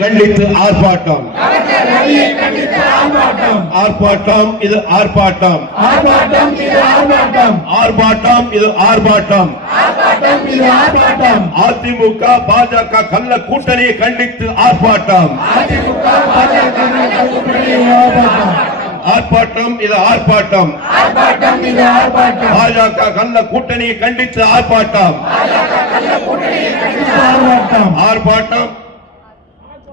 கண்டித்து ஆர்ப்பாட்டம். ஆர்ப்பாட்டம். இது ஆர்ப்பாட்டம். ஆர்ப்பாட்டம் இது ஆர்ப்பாட்டம். ஆர்ப்பாட்டம் இது ஆர்ப்பாட்டம். அதிமுக பாஜக கள்ள கூட்டணியை கண்டித்து ஆர்ப்பாட்டம். ஆர்ப்பாட்டம். இது ஆர்ப்பாட்டம். பாஜக கள்ள கூட்டணியை கண்டித்து ஆர்ப்பாட்டம். ஆர்ப்பாட்டம்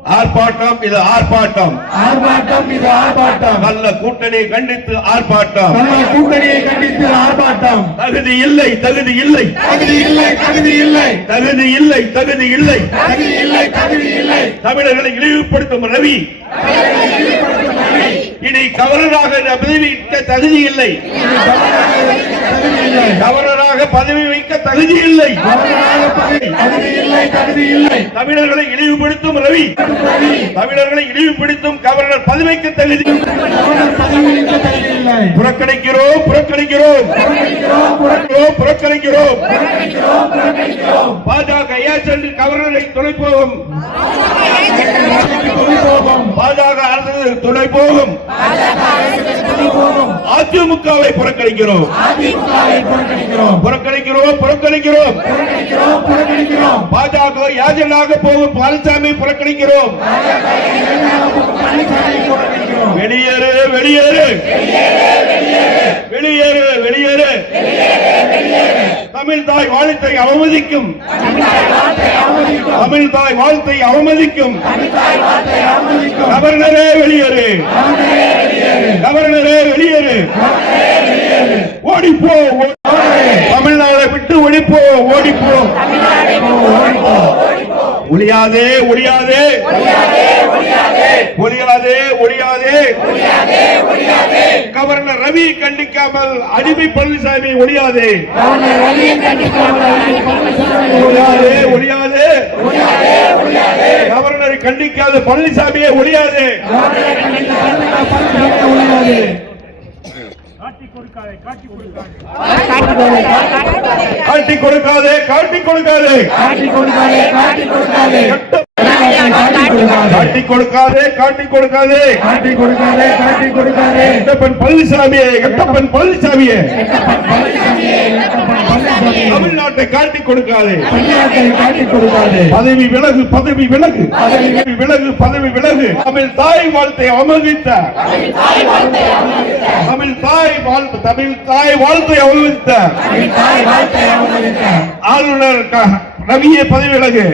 ஆர்ப்பாட்டம் இது ஆர்ப்பாட்டம். ஆர்ப்பாட்டம் இது ஆர்ப்பாட்டம். கள்ள கூட்டணியை கண்டித்து ஆர்ப்பாட்டம். நம்ம கூட்டணியை கண்டித்து ஆர்ப்பாட்டம். தகுதி இல்லை தகுதி இல்லை. தகுதி இல்லை தகுதி இல்லை. தகுதி இல்லை தகுதி இல்லை. தகுதி இல்லை தகுதி இல்லை. தமிழர்களை இழிவுபடுத்தும் ரவி. இனி கவர்னராக பதவி வைக்க தகுதி இல்லை. தகுதி வரலாறாக பதவி வைக்க தகுதி இல்லை தமிழர்களை இழிவுபடுத்தும் ரவி. தமிழர்களை இழிவுபடுத்தும் கவர்னர் பதவிக்கு தகுதி புறக்கணிக்கிறோம் புறக்கணிக்கிறோம். புறக்கணிக்கிறோம் பாஜக ஏஜென்ட் கவர்னரை துணை போகும். பாஜக அரசு துணை போகும். அதிமுகவை புறக்கணிக்கிறோம் புறக்கணிக்கிறோம் புறக்கணிக்கிறோம். பாஜக ஏஜென்டாக போகும் பழனிசாமி புறக்கணிக்கிறோம். வெளியேறு வெளியேறு வெளியேறு வெளியேறு தமிழ் தாய் வாழ்த்தை அவமதிக்கும். தமிழ் தாய் வாழ்த்தை அவமதிக்கும். கவர்னரே வெளியேறு கவர்னரே வெளியேறு. ஓடிப்போ ஓ- தமிழ்நாடை விட்டு ஒழிப்போ ஓடிப்போ ஒளியாதே ஒளியாதே ஒளியாதே ஒளியாதே கவர்னர் ரவி கண்டிக்காமல் அடிமை பழனிசாமி ஒளியாதே கவர்னர் ஒளியாதே ஒளியாதே கண்டிக்காத பழனிசாமியே உள்ளது. காட்டி கொடுக்காதே காட்டி கொடுக்காதே. காட்டி கொடுக்காதே காட்டி கொடுக்காதே. காட்டி கொடுக்காதே காட்டி கொடுக்காதே. காட்டி கொடுக்காதே காட்டி கொடுக்காதே. காட்டி கொடுக்காதே எட்டப்பன் பழனிசாமியே எட்டப்பன் பழனிசாமியே. பழனிசாமியே பழனிசாமி தமிழ்நாட்டை காட்டி கொடுக்காதே. தமிழ்நாட்டை காட்டி கொடுக்காதே. பதவி விலகு பதவி விலகு. பதவி விலகு. பதவி விலகு. தமிழ் தாய் வாழ்த்தை அவமதித்த தமிழ் தாய் வாழ்த்து தமிழ் தாய் வாழ்த்தை அவமதித்த ஆளுநர் ரவியை பதவி விலகு.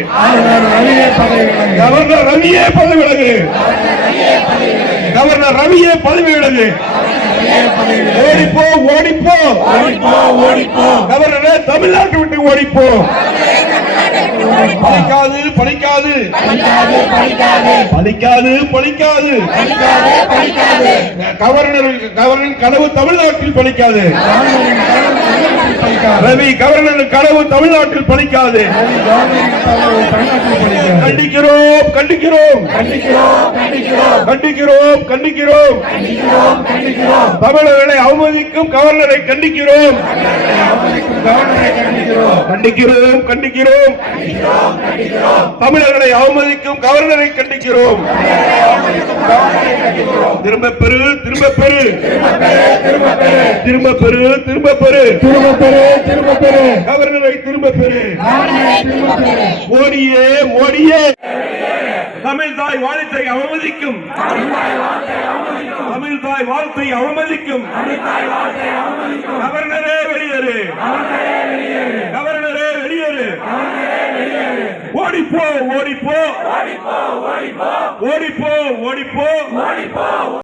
கவர்னர் ரவியே பதவி விலகு. கவர்னர் ரவியே பதவி விலகு. ஓடிப்போ ஓடிப்போ ஓடிப்போ ஓடிப்போ கவர்னரே தமிழ்நாட்டை விட்டு ஓடிப்போ பழிக்காது பழிக்காது பழிக்காது பழிக்காது கவர்னர் கவர்னர் கனவு தமிழ்நாட்டில் பழிக்காது ரவி கவர்னர் கனவு தமிழ்நாட்டில் பணிக்காது. கண்டிக்கிறோம் கண்டிக்கிறோம். கண்டிக்கிறோம் கண்டிக்கிறோம். தமிழர்களை அவமதிக்கும் கவர்னரை கண்டிக்கிறோம். கண்டிக்கிறோம் கண்டிக்கிறோம். தமிழர்களை அவமதிக்கும் கவர்னரை கண்டிக்கிறோம். திரும்ப பெறு திரும்ப பெறு. திரும்ப பெறு திரும்ப பெறு. திரும்ப பெரு திரும்ப பெரு கவர்னரை திரும்ப பெரு மோடியே மோடியே. தமிழ் தாய் வாழ்த்தை அவமதிக்கும். தமிழ் தாய் வாழ்த்தை அவமதிக்கும். கவர்னரே வெளியேறு. கவர்னரே ஓடிப்போ ஓடிப்போ. ஓடிப்போ ஓடிப்போ.